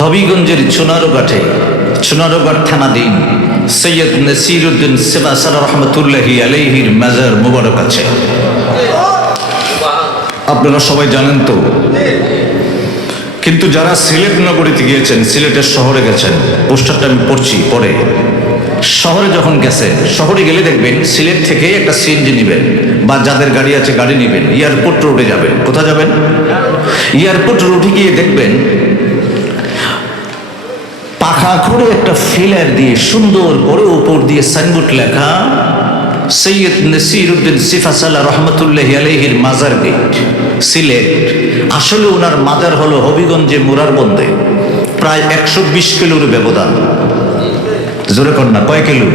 হবিগঞ্জের চুনারোঘাটে, চুনারোঘাট থানাধীন সৈয়দ নসির উদ্দিন সেবাসার রহমতুল্লাহি আলাইহির মাজার মুবারক আছে। আপনারা সবাই জানেন তো? কিন্তু যারা সিলেট নগরীতে গিয়েছেন, সিলেটের শহরে গেছেন, পোস্টারটা আমি পড়ছি পরে। শহরে যখন গেছে শহরে গেলে দেখবেন সিলেট থেকে একটা সিএনজি নেবেন, বা যাদের গাড়ি আছে গাড়ি নেবেন, এয়ারপোর্ট রোডে যাবেন। কোথায় যাবেন? এয়ারপোর্ট রোডে গিয়ে দেখবেন পাখা করে একটা ফিলার দিয়ে সুন্দর করে উপর দিয়ে সাইনবোর্ড লেখা, সৈয়দ নসির উদ্দিন সিফাসাল্লাহ রহমতুল্লাহ আলহির মাজার গেট, সিলেট। আসলে ওনার মাজার হলো হবিগঞ্জে মুরার বন্দে, প্রায় একশো বিশ কিলোর ব্যবধান। জোরে না, কয় কিলো?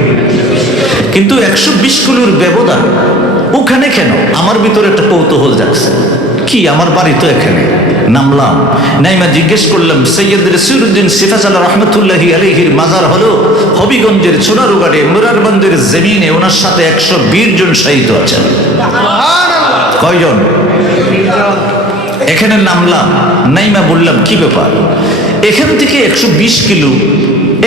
কিন্তু একশো বিশ কিলোর ব্যবধান, ওখানে কেন? আমার ভিতরে একটা কৌতূহল যাচ্ছে কি, আমার বাড়ি তো এখানে? নামলাম। নাইমা জিজ্ঞেস করলাম সৈয়দ রসিরুদ্দিন সিফাজাল রহমতুল্লাহি আলহির মাজার হলো হবিগঞ্জের ছোনারুগাড়ে মুরারবন্দের জমিনে ওনার সাথে একশো বিশ জন শাহিদ আছেন। কয়জন? এখানে নামলাম। নাইমা বললাম কি ব্যাপার? এখান থেকে একশো বিশ কিলো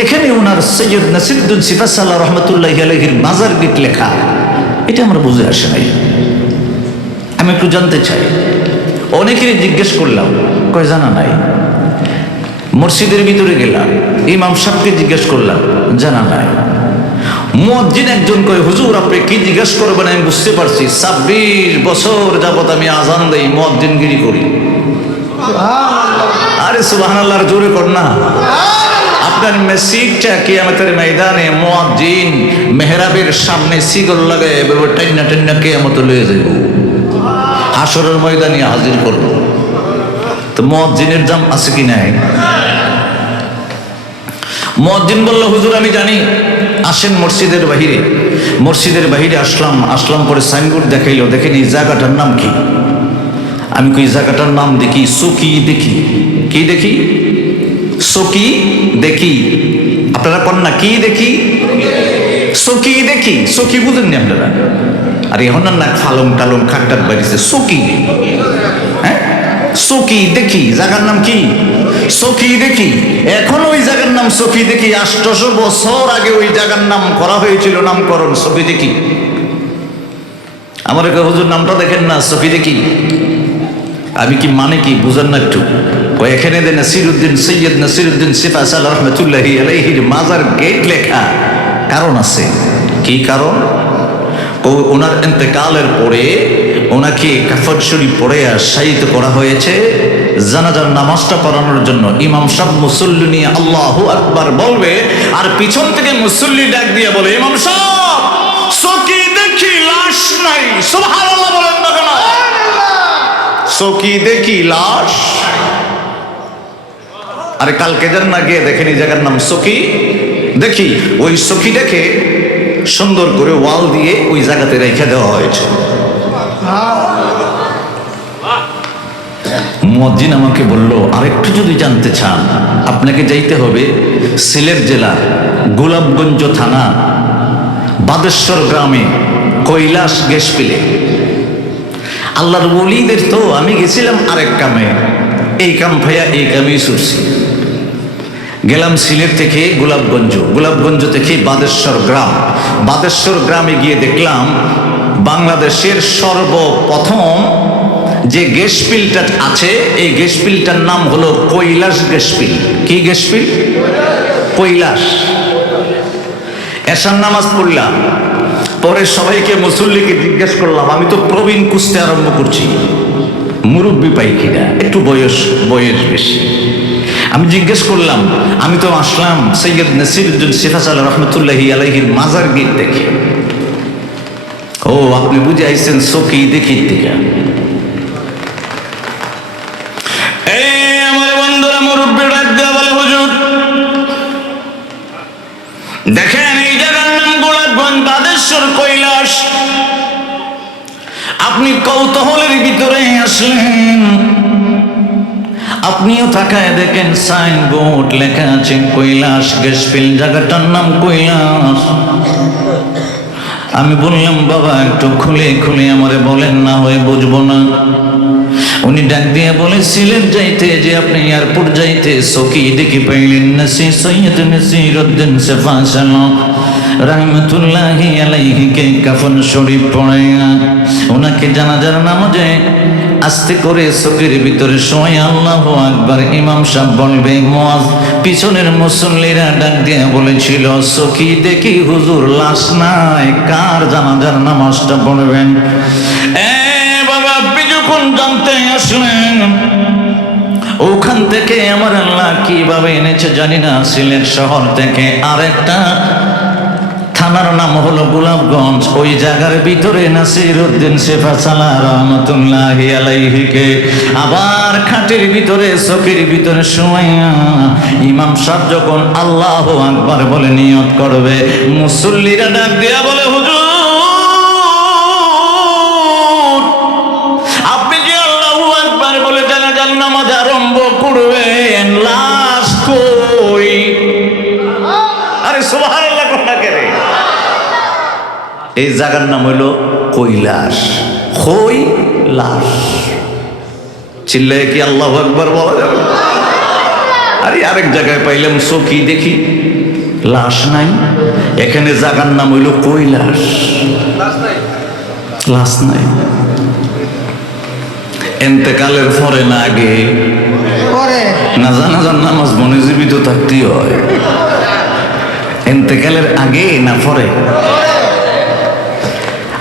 এখানে ওনার সৈয়দ নাসিরুদ্দিন সিফাসাল্লাহ রহমতুল্লাহ আলহির মাজার গীত লেখা। এটা আমরা বুঝে আসে নাই। আমি একটু জানতে চাই অনেকেরই জিজ্ঞেস করলাম কয় জানা নাই? মসজিদের ভিতরে গেলাম ইমাম সাহেবকে জিজ্ঞেস করলাম জানা নাই। মসজিদ একজন কয় হুজুর আপনি কি জিজ্ঞেস করবেন? আমি বুঝতে পারছি ছাব্বিশ বছর যাবত আমি আজান দেই মসজিদগিরি করি। আরে সুবাহ আল্লাহর জোরে কর না। আপনার মেসিদটা কি আমাদের ময়দানে মুয়াজ্জিন মেহরাবের সামনে সিগল লাগায় এভাবে টাইনা টাইনা কে মতো লয়ে যাইব। হাসরের ময়দানে হাজির করব তো মুয়াজ্জিনের দাম আছে কি নাই? মুয়াজ্জিন বলল, হুজুর, আমি জানি, আসেন মসজিদের বাহিরে। মসজিদের বাহিরে আসলাম আসলাম পরে সাইনবোর্ড দেখাইলো, দেখেন এই জায়গাটার নাম কি? আমি কই জায়গাটার নাম দেখি সুকি দেখি। কি দেখি? সকি দেখি। আপনারা কন্যা কি দেখি? সকি দেখি, সকি বুঝেননি আপনারা? আর এখন না ফালং টালং খাট্টার বাড়িছে, সকি। হ্যাঁ? সকি দেখি, জায়গার নাম কি? সখী দেখি, এখন ওই জায়গার নাম সখী দেখি, আষ্টশো বছর আগে ওই জায়গার নাম করা হয়েছিল, নামকরণ সখী দেখি। আমার একটা হুজুর, নামটা দেখেন না সখী দেখি। আমি কি মানে কি, বুঝেন না একটু। ও এখানে দে নাসিরুদ্দিন সৈয়দ নাসিরুদ্দিন সিফাসাল রহমতুল্লাহি আলাইহির মাজার গেট লেখা কারণ আছে। কি কারণ? ও ওনার ইন্তেকালের পরে ওনাকে কাফর পড়ে আর শাহিদ করা হয়েছে, জানাজার নামাজটা পড়ানোর জন্য। ইমাম সাহেব মুসল্লি নিয়ে আল্লাহ আকবার বলবে, আর পিছন থেকে মুসল্লি ডাক দিয়ে বলে, ইমাম সাহেব সকি দেখি লাশ নাই। সুবহানাল্লাহ বলেন না কেন? সকি দেখি লাশ আরে কালকে যান না গিয়ে দেখেন জায়গার নাম সখী দেখি ওই সখী দেখে সুন্দর করে ওয়াল দিয়ে ওই জায়গাতে রেখে দেওয়া হয়েছে। মজ্জিন আমাকে বলল, আরেকটু যদি জানতে চান, আপনাকে যাইতে হবে সিলেট জেলা গোলাপগঞ্জ থানা, বাদেশ্বর গ্রামে, কৈলাস গ্যাস পিলে আল্লাহর বলিদের তো আমি গেছিলাম আরেক কামে। এই কাম ভাইয়া এই কামেই ছুটছি গেলাম সিলেট থেকে গোলাপগঞ্জ। গোলাপগঞ্জ থেকে বাদেশ্বর গ্রাম। বাদেশ্বর গ্রামে গিয়ে দেখলাম বাংলাদেশের সর্বপ্রথম যে গ্যাস পিলটা আছে, এই গ্যাস পিলটার নাম হলো কৈলাস গ্যাস পিল কি গ্যাস পিল কৈলাস। এসার নামাজ পড়লাম। পরে সবাইকে মুসল্লিকে জিজ্ঞেস করলাম, আমি তো প্রবীণ কুস্তে আরম্ভ করছি। মুরব্বী পাই কিনা? একটু বয়স বয়স বেশি। আমি জিজ্ঞেস করলাম, আমি তো আসলাম সৈয়দ নসিরুদ্দিন সিফাসাল রহমতুল্লাহি আলহির মাজার গীত দেখে। ও, আপনি বুঝে আইছেন সকি দেখি হুজুর, দেখেন এই জায়গার নাম বাদেশ্বর কৈলাস। আপনি কৌতূহলের ভিতরে আসলেন। আপনিও তাকায় দেখেন সাইনবোর্ড লেখা আছে, কৈলাস গেসপিল জায়গাটার নাম কৈলাস। আমি বললাম, বাবা, একটু খুলে খুলে আমারে বলেন, না হয়ে বুঝব না। উনি ডাক দিয়ে বলেছিলেন যাইতে যে আপনি এয়ারপোর্ট যাইতে সকি দেখি পাইলেন না সে সৈয়দ নসির উদ্দিন সেফা সালাম রহমতুল্লাহি আলাইহিকে কাফন শরীফ পড়াইয়া ওনাকে জানাজার নামাজে আস্তে করে চোখের ভিতরে সময় আল্লাহ আকবার, ইমাম সাহেব বলবে পিছনের মুসল্লিরা ডাক দিয়ে বলেছিল, সখি, দেখি হুজুর, লাশ নাই, কার জানাজার নামাজটা এ বাবা, আপনি যখন জানতে আসলেন, ওখান থেকে আমার আল্লাহ কীভাবে এনেছে জানি না, সিলেট শহর থেকে আরেকটা থানার নাম হলো গোলাপগঞ্জ। ওই জায়গার ভিতরে নাসির উদ্দিন শেফা সালা রহমতুল্লাহ আলাইহিকে আবার খাটের ভিতরে চকির ভিতরে সময়া ইমাম সাহেব যখন আল্লাহ আকবার বলে নিয়ত করবে, মুসল্লিরা ডাক দেয়া বলে, হুজুর এই জায়গার নাম হইল কৈলাস। খই লাশ চিল্লায় কি আল্লাহ আকবার বলা যাবে? আরে আরেক জায়গায় পাইলাম চকি দেখি লাশ নাই। এখানে জায়গার নাম হইল কৈলাস। লাশ নাই। এন্তেকালের পরে না আগে? পরে। না জানা যান নামাজ মনে জীবিত থাকতেই হয়। এন্তেকালের আগে না পরে?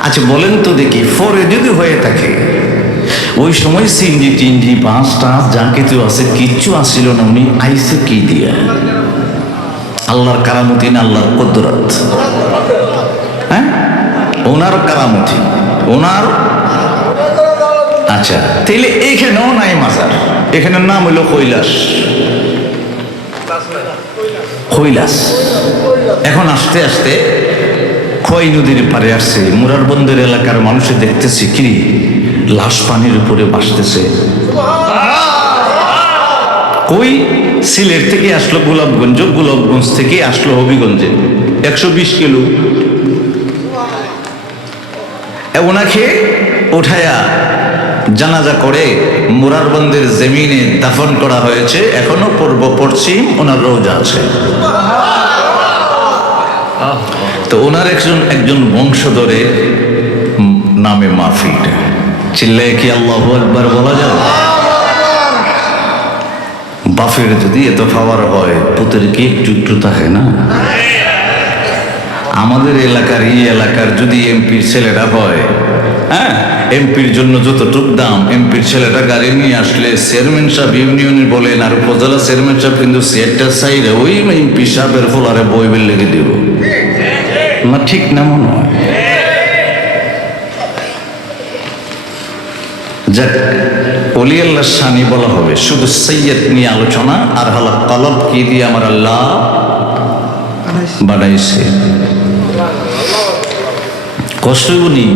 আচ্ছা বলেন তো দেখি পরে যদি হয়ে থাকে, ওই সময় সিনজি টিনজি বাঁশ টাঁস, যা কিছু আছে, কিচ্ছু আসিল না, উনি আইসে কি দিয়া? আল্লাহর কারামতি না আল্লাহর কদরত? হ্যাঁ? ওনার কারামতি। ওনার? আচ্ছা তাহলে এইখানেও নাই মাজার। এখানের নাম হইল কৈলাস। কৈলাস। এখন আস্তে আস্তে খই নদীর পারে আসছে। মুরারবন্দের এলাকার মানুষে দেখতেছি কি? লাশ পানির উপরে বাসতেছে কই? সিলেট থেকে আসলো গোলাপগঞ্জ গোলাপগঞ্জ থেকে আসলো হবিগঞ্জে। একশো বিশ কিলো। ওনাকে উঠায়া জানাজা করে মুরারবন্দের জমিনে দাফন করা হয়েছে। এখনও পূর্ব পশ্চিম ওনার রোজা আছে। তো ওনার একজন একজন বংশধরের উম, নামে মাহফিল চিল্লায় কি আল্লাহ একবার বলা যাবে বাফের যদি এত পাওয়ার হয় পুতের কি একটু একটু থাকে না? আমাদের এলাকার এই এলাকার যদি এমপির ছেলেরা হয় হ্যাঁ এমপির জন্য যতটুক দাম এমপির ছেলেটা গাড়ি নিয়ে আসলে চেয়ারম্যান সাহেব ইউনিয়নে বলেন আর উপজেলা চেয়ারম্যান সাহেব কিন্তু চেয়ারটা সাইডে ওই এমপি সাহেবের ফলারে বই বইবেল লেগে দিব। না ঠিক না মনে হয়। যাক অলি আল্লাহ সানি বলা হবে শুধু সৈয়দ নিয়ে আলোচনা আর হলো কলব কি দিয়ে আমার আল্লাহ বানাইছে। কষ্ট বলি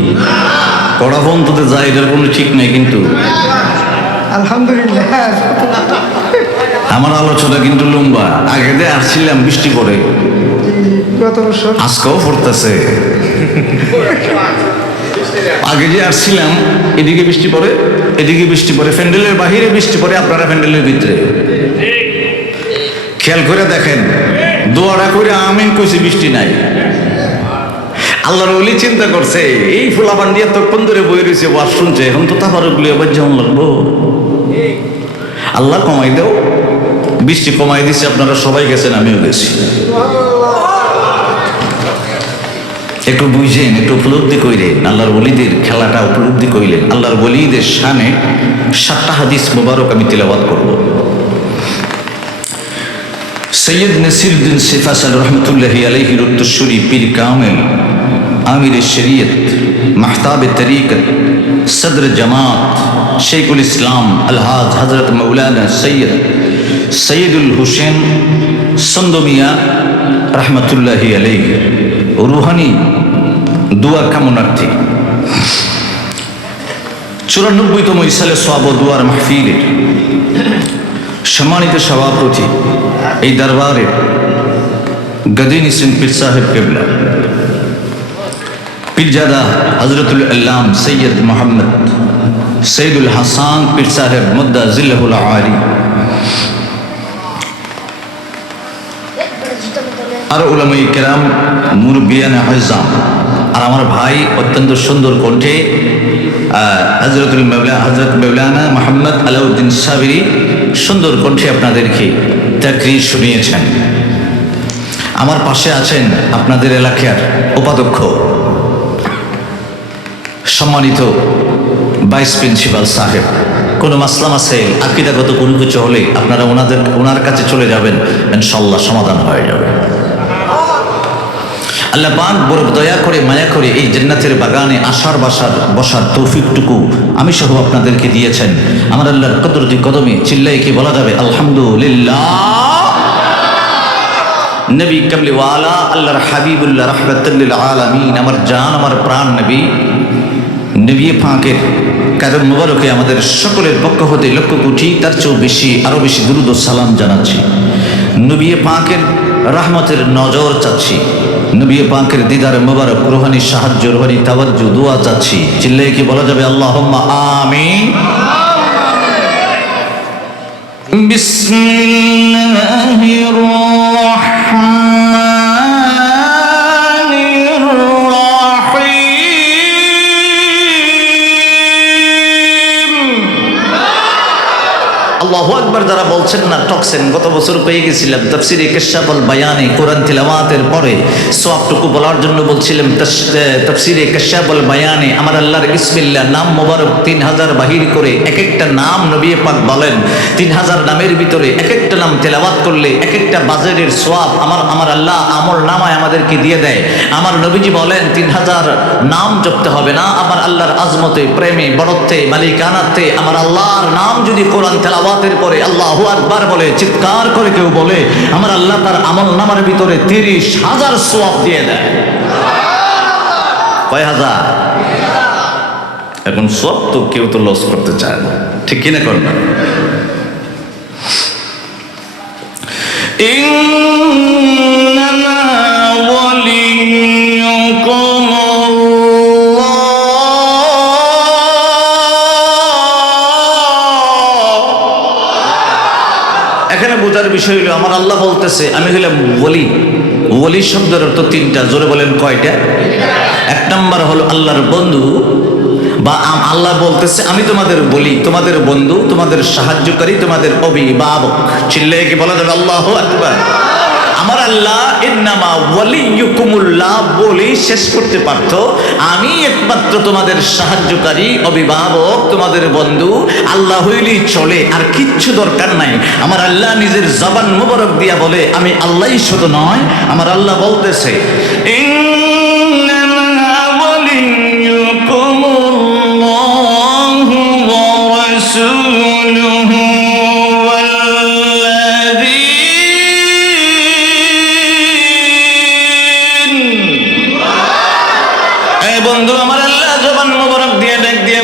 কড়া বন্ধুতে যায় এটার কোনো ঠিক নাই কিন্তু। আলহামদুলিল্লাহ। আমার আলোচনা কিন্তু লম্বা। আগে দিয়ে আসছিলাম বৃষ্টি পড়ে আজকেও পড়তেছে। আগে যে আসছিলাম, এদিকে বৃষ্টি পড়ে, এদিকে বৃষ্টি পড়ে, প্যান্ডেলের বাহিরে বৃষ্টি পড়ে, আপনারা প্যান্ডেলের ভিতরে। খেয়াল করে দেখেন দোয়ারা করে আমিন কইছি বৃষ্টি নাই। আল্লাহর ওলি চিন্তা করছে, এই ফুলাবান দিয়ে তখন ধরে বই রয়েছে ওয়াজ শুনছে, এখন তো তারপরে গুলি আবার যেমন লাগবো আল্লাহ কমাই দেও, বৃষ্টি কমাই দিছে, আপনারা সবাই গেছেন, আমিও গেছি। একটু বুঝেন, একটু উপলব্ধি কইলেন আল্লাহর বলিদের খেলাটা উপলব্ধি কইলেন। আল্লাহর বলিদের শানে সাতটা হাদিস মোবারক আমি তিলাবাত করব। সৈয়দ নসিরুদ্দিন সিফাসাল রহমতুল্লাহ আলহির উত্তরসূরি পীর কামেল আমির শরীয়ত মাহতাব তরিকত সদর জামাত শেখুল ইসলাম আলহাজ হজরত মৌলানা সৈয়দ সৈয়দুল হুসেন সন্দমিয়া রহমতুল্লাহি আলহ রুহানি দুয়া কামনার্থী চুরানব্বইতম ইসালে সব দুয়ার মাহফিলের সম্মানিত সভাপতি এই দরবারের গদিন ইসিন পীর সাহেব কেবলা, পীরজাদা হজরতুল আল্লাম সৈয়দ মোহাম্মদ সৈদুল হাসান পীর সাহেব মুদ্দা জিল্লাহুল আলী। আর উলামাই কেরাম মুরবিয়ান হজাম আর আমার ভাই অত্যন্ত সুন্দর কণ্ঠে হজরতুল হজরত মেবলানা মোহাম্মদ আলাউদ্দিন সাবিরি সুন্দর কণ্ঠে আপনাদেরকে তাকরির শুনিয়েছেন। আমার পাশে আছেন আপনাদের এলাকার উপাধ্যক্ষ, সম্মানিত ভাইস প্রিন্সিপাল সাহেব। কোনো মাসলা মাসাইল আকিদাগত কোনো কিছু হলে আপনারা ওনাদের, ওনার কাছে চলে যাবেন ইনশাল্লাহ সমাধান হয়ে যাবে। আল্লাহ পাক বড় দয়া করে, মায়া করে এই জান্নাতের বাগানে আসার বাসার বসার তৌফিকটুকু আমি সহ আপনাদেরকে দিয়েছেন। আমার আল্লাহর কদরতি কদমে চিল্লাই কি বলা যাবে? আলহামদুলিল্লাহ। নবী কামলিওয়ালা আল্লাহর হাবিবুল্লাহ রহমতুল্লিল আলমিন, আমার জান, আমার প্রাণ নবী। নবী ফাঁকের কারণ মুবারকে আমাদের সকলের পক্ষ হতে লক্ষ কোটি, তার চেয়েও বেশি, আরও বেশি দুরুদ সালাম জানাচ্ছি। নবী পাকের রহমতের নজর চাচ্ছি। নবী পাকের দিদার মোবারক রোহানি সাহায্য রোহানি তাওয়াজ্জু দোয়া চাচ্ছি। চিল্লে কি বলা যাবে? আল্লাহ আমি বিস্মিল্লাহ। আকবার যারা বলছেন না টকসেন গত বছর পেয়ে গেছিলাম তফসিরে কেশাফল বায়ানে, কোরআন তিলাওয়াতের পরে। সবটুকু বলার জন্য বলছিলাম তফসিরে কেশাফল বায়ানে, আমার আল্লাহর ইসমিল্লা নাম মোবারক তিন হাজার বাহির করে এক একটা নাম নবী পাক বলেন। তিন হাজার নামের ভিতরে এক একটা নাম তেলাওয়াত করলে এক একটা বাজারের সোয়াব আমার আমার আল্লাহ আমল নামায় আমাদেরকে দিয়ে দেয়। আমার নবীজি বলেন, তিন হাজার নাম জপতে হবে না, আমার আল্লাহর আজমতে, প্রেমে বড়ত্বে মালিকানাতে আমার আল্লাহর নাম যদি কোরআন তেলাওয়াতের পরে আল্লাহ আকবার বলে, চিৎকার করে কেউ বলে, আমার আল্লাহ তার আমল নামার ভিতরে তিরিশ হাজার সোয়াব দিয়ে দেয়। কয় হাজার? এখন সব তো কেউ তো লস করতে চায় না। ঠিক কিনা করবেন ইং বোঝার বিষয় হলো, আমার আল্লাহ বলতেছে, আমি হইলাম বলি বলি শব্দের অর্থ তিনটা, জোরে বলেন কয়টা? এক নম্বর হলো আল্লাহর বন্ধু, বা আল্লাহ বলতেছে, আমি তোমাদের বলি, তোমাদের বন্ধু, তোমাদের সাহায্যকারী, তোমাদের অভিভাবক। চিল্লে কি বলা যাবে? আল্লাহ আকবার। আমার আল্লাহ বলে শেষ করতে পারতো। আমি একমাত্র তোমাদের সাহায্যকারী অভিভাবক, তোমাদের বন্ধু, আল্লাহ হইলেই চলে, আর কিচ্ছু দরকার নাই। আমার আল্লাহ নিজের জবান মুবারক দিয়া বলে, আমি আল্লাহই শুধু নয়, আমার আল্লাহ বলতেছে, ইন্নামা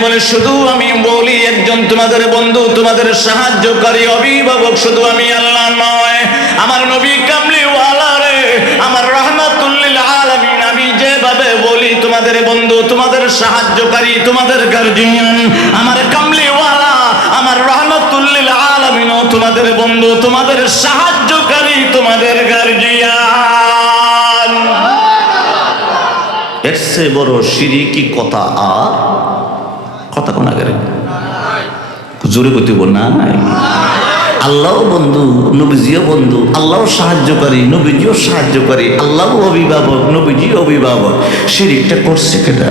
বলে, শুধু আমি বলি, একজন তোমাদের বন্ধু, তোমাদের সাহায্যকারী, অভিভাবক, শুধু আমি আল্লাহ নয়। আমার নবী কামলি রে, আমার রহমাতুল্লিল আমি যেভাবে বলি, তোমাদের বন্ধু, তোমাদের সাহায্যকারী, তোমাদের গার্জিয়ান আমার আমার রহমাতুল্লিল তোমাদের বন্ধু, তোমাদের সাহায্যকারী, তোমাদের গার্জিয়ান এর চেয়ে বড় সিঁড়ি কি কথা আর? কথা কোন আগে জোরে কইতেব নাই। আল্লাহ বন্ধু, নবীজিও বন্ধু আল্লাহ সাহায্যকারী, নবীজিও সাহায্যকারী আল্লাহ অভিভাবক নবীজি অভিভাবক। শিরিকটা করছে কেটা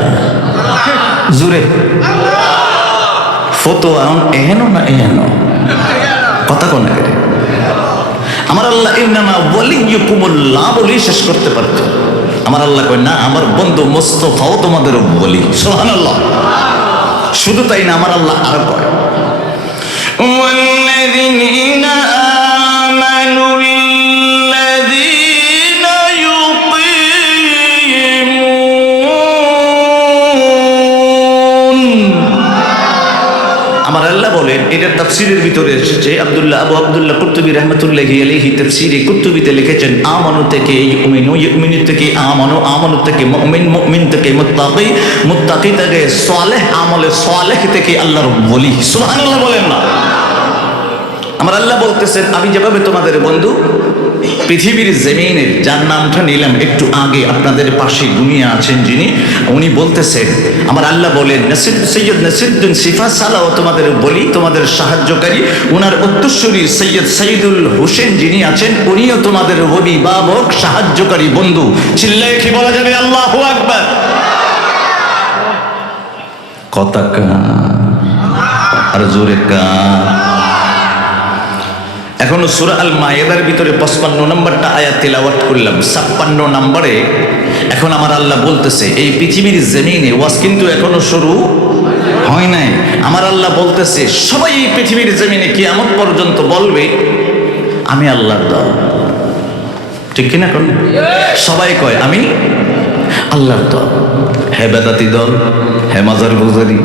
জোরে। ফটো এখন এহেন না এহেন? কথা কোন আমার আল্লাহ ইন্নামা ওয়ালিয়ুকুমুল্লাহ বলেই শেষ করতে পারতো। আমার আল্লাহ কয়, না, আমার বন্ধু মোস্তফাও তোমাদের বলি সুবহানাল্লাহ। শুধু তাই না আমার আল্লাহ আরও কয় তাফসিরের ভিতরে এসেছে, আব্দুল্লাহ আবু আব্দুল্লাহ কুর্তুবী রহমতুল্লাহ আলাইহি তাফসিরে কুর্তুবিতে লিখেছেন, আমানু থেকে ইউমিনু ইউমিনু থেকে আমানু আমানু থেকে মুমিন মুমিন থেকে মুত্তাকি মুত্তাকি থেকে সালেহ, আমলে সালেহ থেকে আল্লাহর ওলি। সুবহানাল্লাহ বলেন না। আমার আল্লাহ বলতেছেন, আমি যেভাবে তোমাদের বন্ধু, পৃথিবীর জমিনের যার নামটা নিলাম, একটু আগে আপনাদের পাশে গুনিয়া আছেন যিনি, উনি বলতেছেন, আমার আল্লাহ বলেন, নাসির, সৈয়দ নাসিরুদ্দিন সিফা সালাও তোমাদের বলি, তোমাদের সাহায্যকারী, উনার উত্তরসূরি সৈয়দ সৈয়দুল হোসেন যিনি আছেন, উনিও তোমাদের অভিভাবক, সাহায্যকারী বন্ধু। চিল্লায় কি বলা যাবে? আল্লাহ আকবার। কথা কার, আর জোরে কার? এখনও সুরা আল মায়েদার ভিতরে পঁচপান্ন নম্বরটা আয়াত তেলাওয়াত করলাম। ছাপ্পান্ন নম্বরে এখন আমার আল্লাহ বলতেছে, এই পৃথিবীর জমিনে ওয়াজ কিন্তু এখনও শুরু হয় নাই। আমার আল্লাহ বলতেছে, সবাই এই পৃথিবীর জমিনে কি এমন পর্যন্ত বলবে, আমি আল্লাহর দল। ঠিক কিনা কোন? সবাই কয়, আমি আল্লাহর দল। হে বেদাতি দল, হে মাজার বুজারি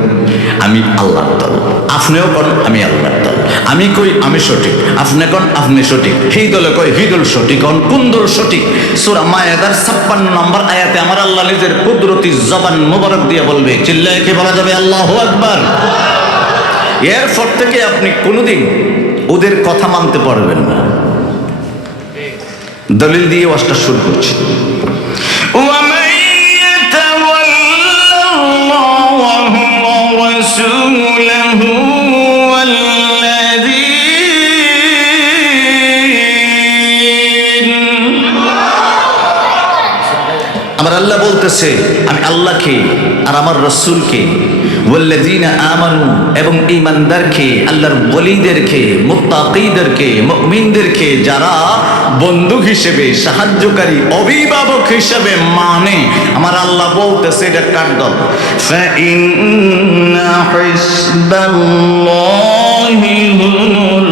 আমি আল্লাহর দল। আপনিও কন, আমি আল্লাহর দল। আমি কই, আমি সঠিক। আপনি কন, আপনি সঠিক। সেই দলে কয় হি দল সঠিক কন, কোন দল সঠিক? সুরা মায়াদার ছাপ্পান্ন নম্বর আয়াতে আমার আল্লাহ নিজের কুদরতি জবান মোবারক দিয়ে বলবে, চিল্লায় কি বলা যাবে? আল্লাহ আকবার। এরপর থেকে আপনি কোনোদিন ওদের কথা মানতে পারবেন না। দলিল দিয়ে ওয়াজটা শুরু করছি। বলতেছে আমি আল্লাহকে আর আমার রসুলকে ওয়াল্লাযীনা আমানু এবং ঈমানদারকে আল্লাহর ওলিদেরকে মুত্তাকীদেরকে মুমিনদেরকে যারা বন্ধু হিসেবে সাহায্যকারী অভিভাবক হিসেবে মানে আমার আল্লাহ বলতেছে এটা কার দল فإن حزب الله هم